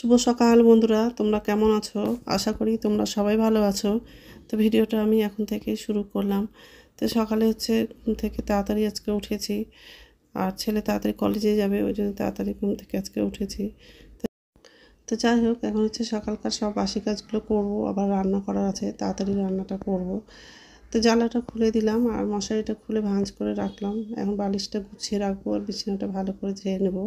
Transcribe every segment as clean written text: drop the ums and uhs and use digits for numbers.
শুভ সকাল বন্ধুরা, তোমরা কেমন আছো? আশা করি তোমরা সবাই ভালো আছো। তো ভিডিওটা আমি এখন থেকে শুরু করলাম। তো সকালে ঘুম থেকে তাড়াতাড়ি আজকে উঠেছি, আর ছেলে তাড়াতাড়ি কলেজে যাবে, ওই জন্য তাড়াতাড়ি ঘুম থেকে আজকে উঠেছি। তো যাই হোক, এখন সকালকার সব বাসি কাজগুলো করব, আবার রান্না করার আছে, তাড়াতাড়ি রান্নাটা করব। তো জানলাটা খুলে দিলাম আর মশারিটা খুলে ভাঁজ করে রাখলাম। এখন বালিশটা গুছিয়ে রাখবো আর বিছানাটা ভালো করে ঝেড়ে নেব।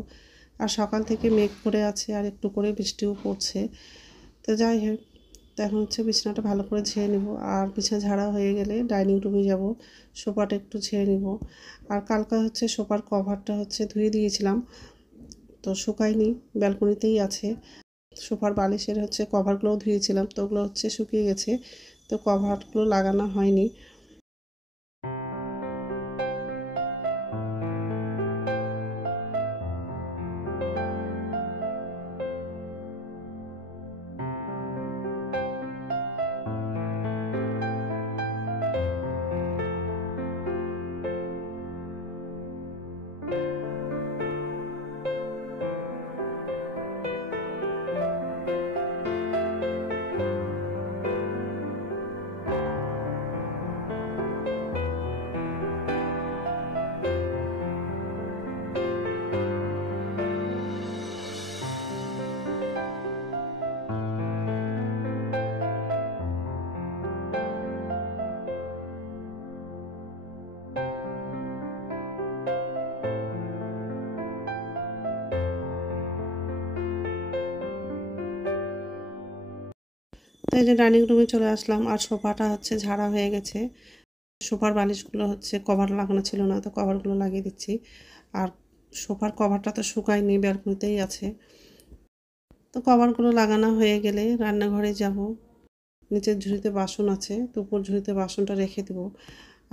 আর সকাল থেকে মেঘ করে আছে আর একটু করে বৃষ্টিও পড়ছে। তো যাই হোক, তো এখন বিছানাটা ভালো করে ঝেড়ে নেব। আর বিছানা ঝাড়া হয়ে গেলে ডাইনিং রুমে যাব, সোফাটা একটু ঝেড়ে নেব। আর কালকে সোফার কভারটা ধুয়ে দিয়েছিলাম, তো শুকায়নি, ব্যালকনিতেই আছে। সোফার বালিশের কভারগুলোও ধুয়েছিলাম, তো ওগুলো শুকিয়ে গেছে, তো কভারগুলো লাগানো হয়নি। তো এই যে ডাইনিং রুমে চলে আসলাম, আর সোফাটা ঝাড়া হয়ে গেছে। সোফার বালিশগুলো কভার লাগানো ছিল না, তো কভারগুলো লাগিয়ে দিচ্ছি। আর সোফার কভারটা তো শুকায়নি, ব্যালকনিতেই আছে। তো কভারগুলো লাগানো হয়ে গেলে রান্নাঘরে যাব। নিচের ঝুড়িতে বাসন আছে, তো উপর ঝুড়িতে বাসনটা রেখে দেবো।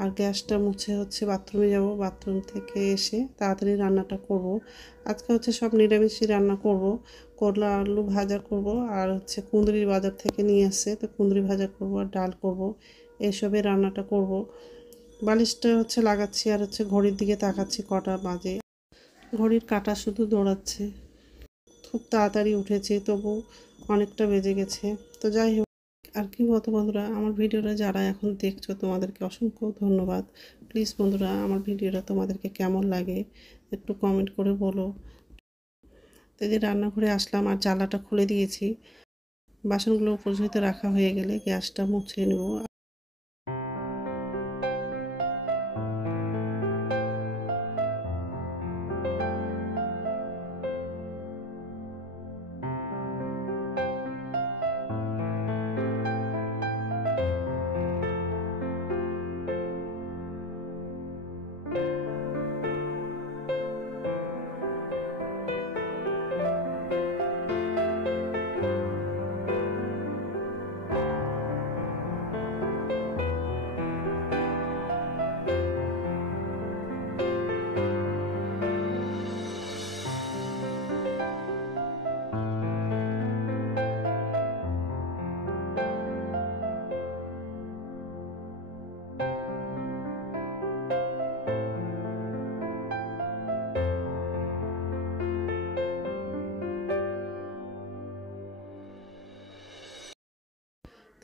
আর গ্যাসটা মুছে বাথরুমে যাব, বাথরুম থেকে এসে তাড়াতাড়ি রান্নাটা করব। আজকে সব নিরামিষই রান্না করব। করলা আলু ভাজা করব, আর কুঁদরি বাজার থেকে নিয়ে আসছে, তো কুঁদরি ভাজা করব আর ডাল করব, এইসবের রান্নাটা করব। বালিশটা লাগাচ্ছি আর ঘড়ির দিকে তাকাচ্ছি কটা বাজে। ঘড়ির কাঁটা শুধু দৌড়াচ্ছে। খুব তাড়াতাড়ি উঠেছি, তবু অনেকটা বেজে গেছে। তো যাই হোক, আর কি বলতো বন্ধুরা, আমার ভিডিওটা যারা এখন দেখছো তাদেরকে অসংখ্য ধন্যবাদ। প্লিজ বন্ধুরা, আমার ভিডিওটা তোমাদেরকে কেমন লাগে একটু কমেন্ট করে বলো। তো এই যে রান্নাঘরে আসলাম আর জানলাটা খুলে দিয়েছি। বাসনগুলো উপর ঝুড়িতে রাখা হয়ে গেলে গ্যাসটা মুছে নেব।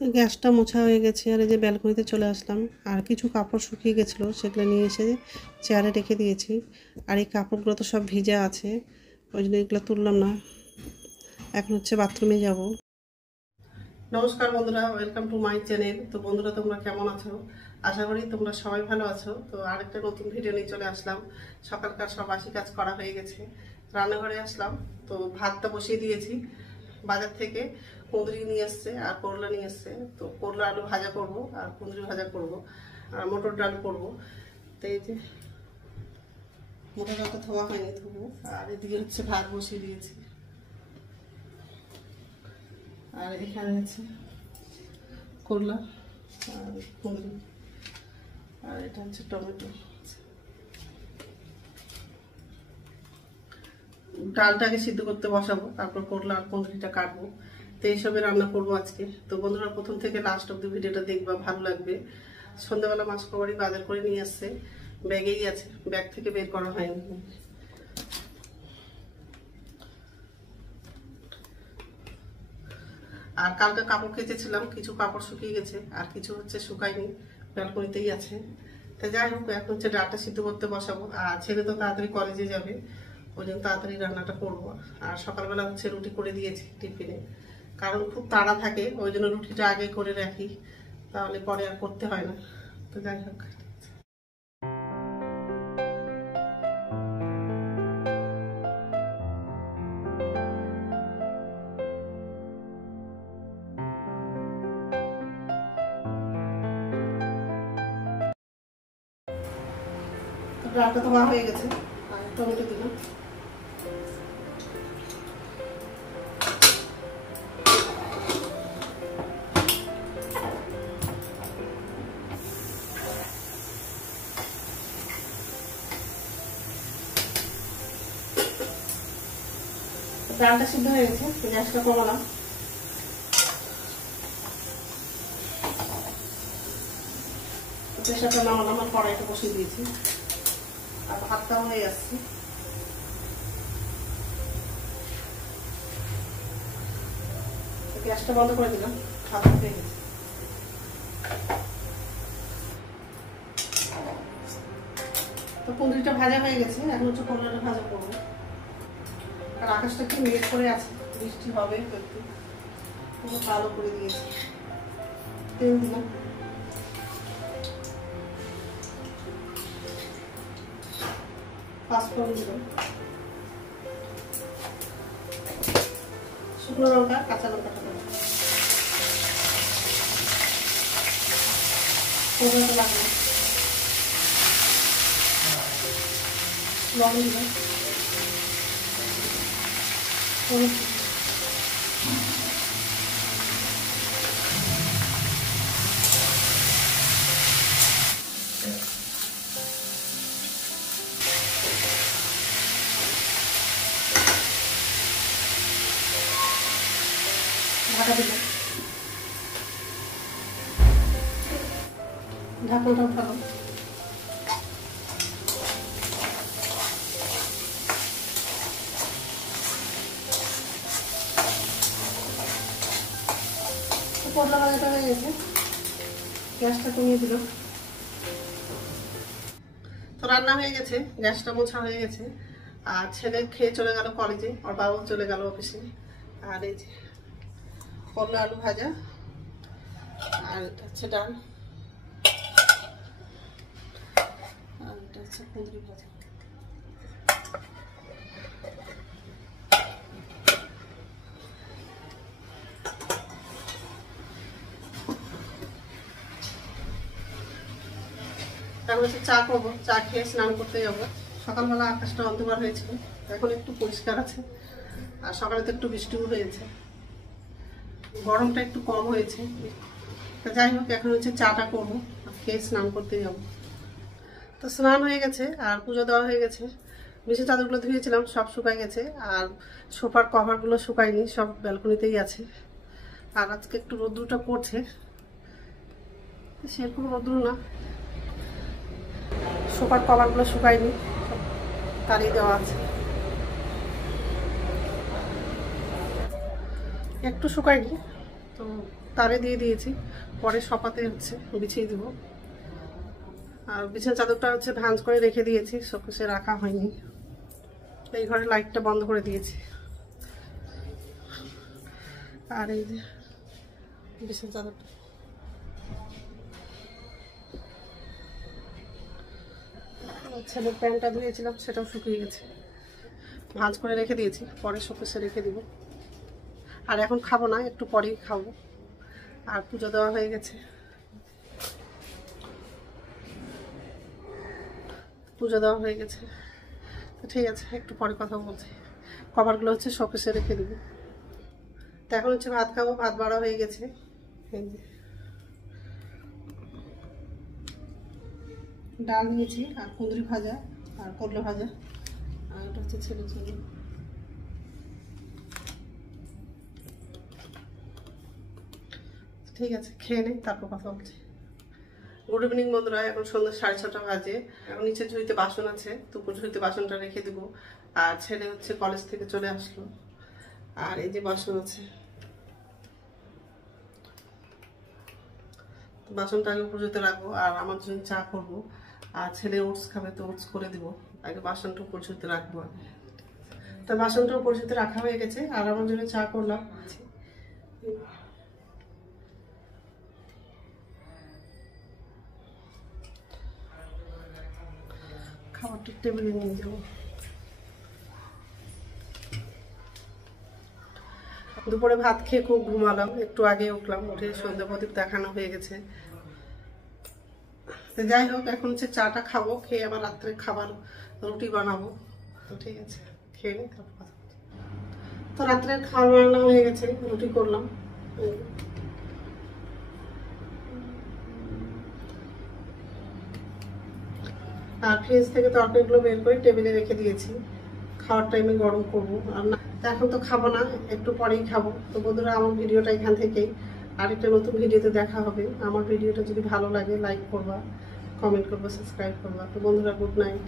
তো গ্যাসটা মোছা হয়ে গেছে, আর এই যে ব্যালকনিতে চলে আসলাম। আর কিছু কাপড় শুকিয়ে গেছিলো, সেগুলো নিয়ে এসে চেয়ারে রেখে দিয়েছি। আর এই কাপড়গুলো তো সব ভিজা আছে, ওই জন্য এগুলো তুললাম না। এখন বাথরুমে যাব। নমস্কার বন্ধুরা, ওয়েলকাম টু মাই চ্যানেল। তো বন্ধুরা, তোমরা কেমন আছো? আশা করি তোমরা সবাই ভালো আছো। তো আরেকটা নতুন ভিডিও নিয়ে চলে আসলাম। সকালকার সব বাসি কাজ করা হয়ে গেছে, রান্নাঘরে আসলাম। তো ভাতটা বসিয়ে দিয়েছি। বাজার থেকে কুঁদরি নিয়ে এসছে আর করলা নিয়ে এসছে, তো করলা আলু ভাজা করব আর কুঁদরি ভাজা করব আর মটর ডাল করব। তো এই যে মটর ডালটা ধোয়া হয়নি, ধোবো। আর এদিকে ভাত বসিয়ে দিয়েছি। আর এখানে করলা আর কুঁদরি, আর এটা টমেটো। ডালটাকে সিদ্ধ করতে বসাবো, তারপর করলা আর কুঁদরিটা কাটবো। তো এইসবে রান্না করবো আজকে। তো বন্ধুরা, প্রথম থেকে লাস্ট অব্দি ভিডিওটা দেখবা, ভালো লাগবে। সন্ধ্যাবেলা মাসকবাড়ি বাজার করে নিয়ে আসছে, ব্যাগেই আছে, ব্যাগ থেকে বের করা হয়নি। আর কালকে কাপড় কেচেছিলাম, কিছু কাপড় শুকিয়ে গেছে আর কিছু হচ্ছে শুকায়নি, ব্যালকনিতেই আছে। তা যাই হোক, এখন হচ্ছে ডালটা সিদ্ধ করতে বসাবো। আর ছেলে তো তাড়াতাড়ি কলেজে যাবে, ওই জন্য তাড়াতাড়ি রান্নাটা করবো। আর সকালবেলা হচ্ছে রুটি করে দিয়েছি টিফিনে, কারণ খুব তাড়া থাকে, ওই জন্য রুটিটা আগে করে রাখি, তাহলে পরে আর করতে হয় না। তো যাই হোক, ডালটা তো হয়ে গেছে, আর টমেটো দিলাম। ডালটা সিদ্ধ হয়ে গেছে, গ্যাসটা কমালাম। প্রেশারটা নামালাম আর কড়াইটা বসিয়ে দিয়েছি, আর ভাতটাও হয়ে যাচ্ছে। গ্যাসটা বন্ধ করে দিলাম, ভাত হয়ে গেছে। তো কুঁদরিটা ভাজা হয়ে গেছে, এখন হচ্ছে করলাটা ভাজা করবো। আর আকাশটা একটু মেঘ করে আছে, বৃষ্টি হবে একটু, পুরো কালো করে দিয়েছে। তেল দিলাম, পাঁচফোড়ন দিলাম, শুকনো লঙ্কা, কাঁচা লঙ্কাটা দিলাম, করলাটা লাগবে, লবণ দিলাম, ঢাকা দিলাম, ঢাকনটা উঠালো। করলা ভাজাটা হয়ে গেছে, গ্যাসটা কমিয়ে দিল। তো রান্না হয়ে গেছে, গ্যাসটা মোছা হয়ে গেছে। আর ছেলে খেয়ে চলে গেল কলেজে, ওর বাবাও চলে গেল অফিসে। আর এই যে করলা আলু ভাজা, আর এটা হচ্ছে ডাল, আর এটা হচ্ছে কুঁদরি ভাজা। তারপর হচ্ছে চা করবো, চা খেয়ে স্নান করতে যাবো। সকালবেলা আকাশটা অন্ধকার হয়েছিল, এখন একটু পরিষ্কার আছে। আর সকালে তো একটু বৃষ্টিও হয়েছে, গরমটা একটু কম হয়েছে। তা যাই হোক, এখন হচ্ছে চাটা করবো, খেয়ে স্নান করতে যাবো। তো স্নান হয়ে গেছে আর পুজো দেওয়া হয়ে গেছে। বিছানা চাদরগুলো ধুয়েছিলাম, সব শুকাই গেছে। আর সোফার কভারগুলো শুকায়নি, সব ব্যালকনিতেই আছে। আর আজকে একটু রোদ্রুটা পড়ছে, সেরকম রোদ্রু না, সোফার কভারগুলো শুকায়নি, সব তারই দেওয়া আছে। একটু শুকায়নি, তো তারে দিয়ে দিয়েছি, পরে সপাতে হচ্ছে বিছিয়ে দেবো। আর বিছানা চাদরটা হচ্ছে ভাঁজ করে রেখে দিয়েছি, শোকেসে রাখা হয়নি। এই ঘরে লাইটটা বন্ধ করে দিয়েছি। আর এই যে বিছানা চাদরটা, ছেলের প্যান্টটা ধুয়েছিলাম, সেটাও শুকিয়ে গেছে, ভাঁজ করে রেখে দিয়েছি, পরে শোকেসে রেখে দিব। আর এখন খাবো না, একটু পরেই খাবো। আর পুজো দেওয়া হয়ে গেছে, পুজো দেওয়া হয়ে গেছে। তো ঠিক আছে, একটু পরে কথা বলছি। কভারগুলো হচ্ছে শোকেসে রেখে দিব। তো এখন হচ্ছে ভাত খাবো, ভাত বাড়া হয়ে গেছে। এই যে ডাল নিয়েছি, আর কুঁদরি ভাজা, আর করলা ভাজা, আর এটা হচ্ছে ছেলের জন্য। ঠিক আছে, খেয়ে নেই, তারপর কথা বলছি। গুড ইভিনিং বন্ধুরা, এখন সন্ধ্যা 6:30 বাজে। এখন নিচে ঝুড়িতে বাসন আছে, দুপুর ঝুড়িতে বাসনটা রেখে দিব। আর ছেলে হচ্ছে কলেজ থেকে চলে আসলো, আর এই যে বাসন আছে। তো বাসনটা আগে উপরে রাখবো আর আমার জন্য চা করব। আর ছেলে ওটস খাবে, তো ওটস করে দিব। আগে বাসনটা উপরে রাখবো। তো বাসনটা উপরে রাখা হয়ে গেছে আর আমার জন্য চা করলাম। খাবারটা টেবিলে নিয়ে যাবো। দুপুরে ভাত খেয়ে খুব ঘুমালাম, একটু আগে উঠলাম, উঠে সন্ধ্যা প্রদীপ দেখানো হয়ে গেছে। তো যাই হোক, এখন হচ্ছে চাটা খাবো, খেয়ে আবার রাত্রে খাবার রুটি বানাবো। তো ঠিক আছে, খেয়ে নিই তারপর কথা বলছি। তো রাত্রে খাওয়া বানানো হয়ে গেছে, রুটি করলাম। আর ফ্রিজ থেকে তরকারিগুলো বের করে টেবিলে রেখে দিয়েছি, খাওয়ার টাইমে গরম করবো। আর না, এখন তো খাবো না, একটু পরেই খাবো। তো বন্ধুরা, আমার ভিডিওটা এখান থেকেই, আরেকটা নতুন ভিডিওতে দেখা হবে। আমার ভিডিওটা যদি ভালো লাগে লাইক করবা, কমেন্ট করবা, সাবস্ক্রাইব করবা। তো বন্ধুরা, গুড নাইট।